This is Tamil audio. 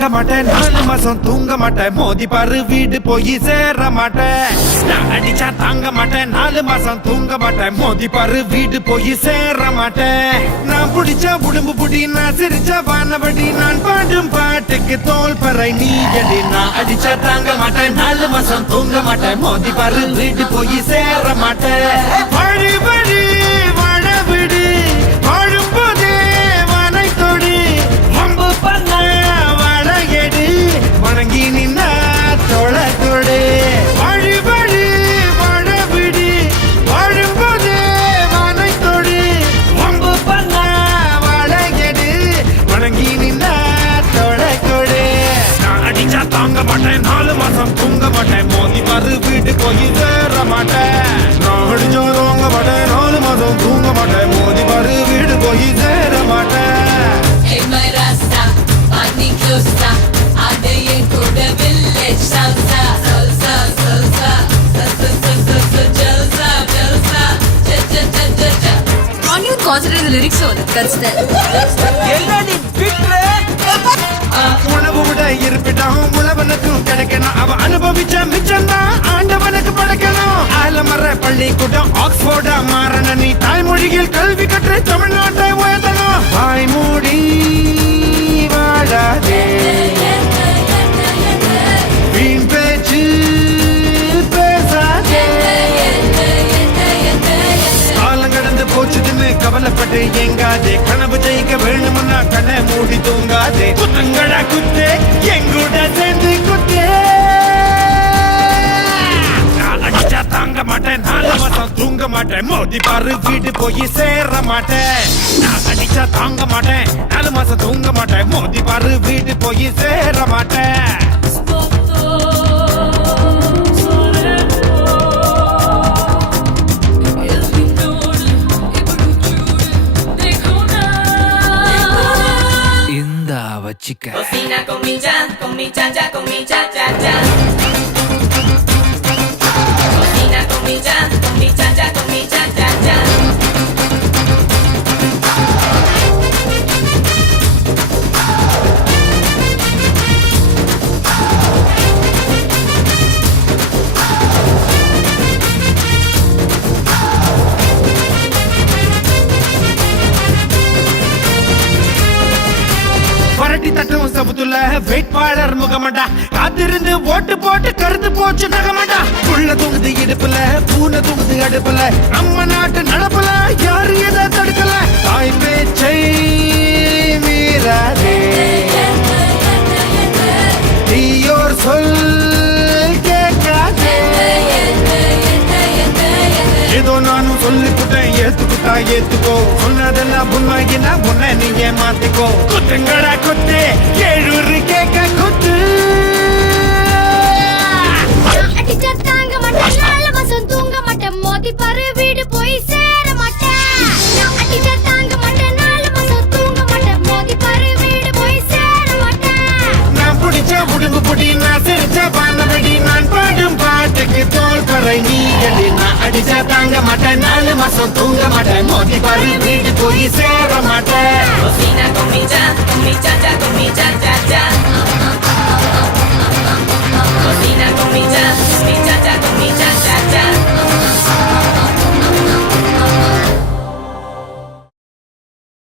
தாங்க மாட்டேன் 4 மாசம் தூங்க மாட்டேன் மோதி பாரு வீடு போய் சேர மாட்டேன் நான் அடிச்சா தாங்க மாட்டேன் 4 மாசம் தூங்க மாட்டேன் மோதி பாரு வீடு போய் சேர மாட்டேன் நான் புடிச்சா உடம்பு புடி நான் சிரிச்சா வானபடி நான் பாடும் பாட்டுக்கு தோல் பறை நீ அடி நான் அடிச்சா தாங்க மாட்டேன் 4 மாசம் தூங்க மாட்டேன் மோதி பாரு வீடு போய் சேர மாட்டேன் வழி வழி வாழ விடு வாழும் போதே வானை தொடு வம்பு பண்ண வளையடு வணங்கி நின்னா தொலை தொடு வழி வழி வாழ விடு வாழும் போதே வானை தொடு வம்பு பண்ண வளையடு வணங்கி நின்னா தொலை கொடு நான் அடிச்சா தாங்க மாட்டேன் 4 மாசம் தூங்க மாட்டேன் மோதி பாரு வீட்டு போய் சேர மாட்டேன் நான் அடிச்சா தாங்க மாட்டேன் 4 மாசம் தூங்க மாட்டேன் மோதி பாரு வீடு போய் சேர மாட்டேன் Hey my Rasta, money closer. Ade ye kuda village salsa, salsa, salsa, salsa, salsa, salsa, jalsa, jalsa, ja ja ja ja ja. Can't you concentrate the lyrics on it? That's the. என்னடி பிட்ற உணவு விட இருப்பிடம் உழவனுக்கும் கிடைக்கணும் அவ அனுபவிச்ச மிச்சம்தான் ஆண்டவனுக்கு படைக்கணும் ஆலமர பள்ளிக்கூடம் ஆக்ஸ்போர்டா மாறன நீ தாய்மொழியில் கல்வி கற்று தமிழ்நாட்டை உயர்த்தணும் வாய் மூடி வாழாதே வீண் பேச்சு பேசாதே காலம் கடந்து போச்சுதுன்னு கவலைப்பட்டு எங்காதே கனவு ஜெயிக்க வேணும்னா கண்ணை மூடி தூங்காதே குத்துங்கடா குத்து எங்கூட சேர்ந்து குத்து நான் அடிச்சா தாங்க மாட்டேன் 4 மாசம் தூங்க மாட்டேன் மோதி பாரு வீடு போய் சேர மாட்டேன் நான் அடிச்சா தாங்க மாட்டேன் 4 மாசம் தூங்க மாட்டேன் மோதி பாரு வீடு போய் சேர மாட்டேன் வச்சிக்க Cocina con mi cha cha, con mi cha cha cha. Cocina con mi cha cha, con mi cha cha cha. வரட்டி தட்டும் சபுத்துல வேட்பாளர் முகமண்டா காத்திருந்து ஓட்டு போட்டு கருத்து போச்சு நகமண்டா புள்ள தூங்குது இடுப்புல பூனை தூங்குது அடுப்புல நம்ம நாட்டு நடப்புல யாரு எதை தடுக்கல தாய் பேச்சை மீறாதே தீயோர் சொல் கேட்காதே ஏதோ நானும் சொல்லிக்கிட்டேன் ஏத்துக்கிட்டா ஏத்துக்கோ சொன்னதெல்லாம் உண்மையினா உன்னை நீ ஏமாத்திக்கோ குத்துங்கடா குத்து கேழூரு கேட்க குத்து அடிச்சா தாங்க மாட்டேன் 4 மாசம் தூங்க மாட்டேன் மோதி பாரு வீடு போய் சேர மாட்டேன் நான் அடிச்சா தாங்க மாட்டேன் 4 மாசம் தூங்க மாட்டேன் மோதி பாரு வீடு போய் சேர மாட்டேன் நான் பிடிச்ச உடம்பு புடி நான் சிரிச்ச பானபடி நான் பாடும் பாட்டுக்கு தோல் பறை நீ அடி நான் அடிச்சா தாங்க மாட்டேன் 4 மாசம் தூங்க மாட்டேன் மோதி பாரு வீடு போய் சேர மாட்டேன் Cocina con mi cha cha, con mi cha cha cha. Cocina con mi cha cha, con mi cha cha.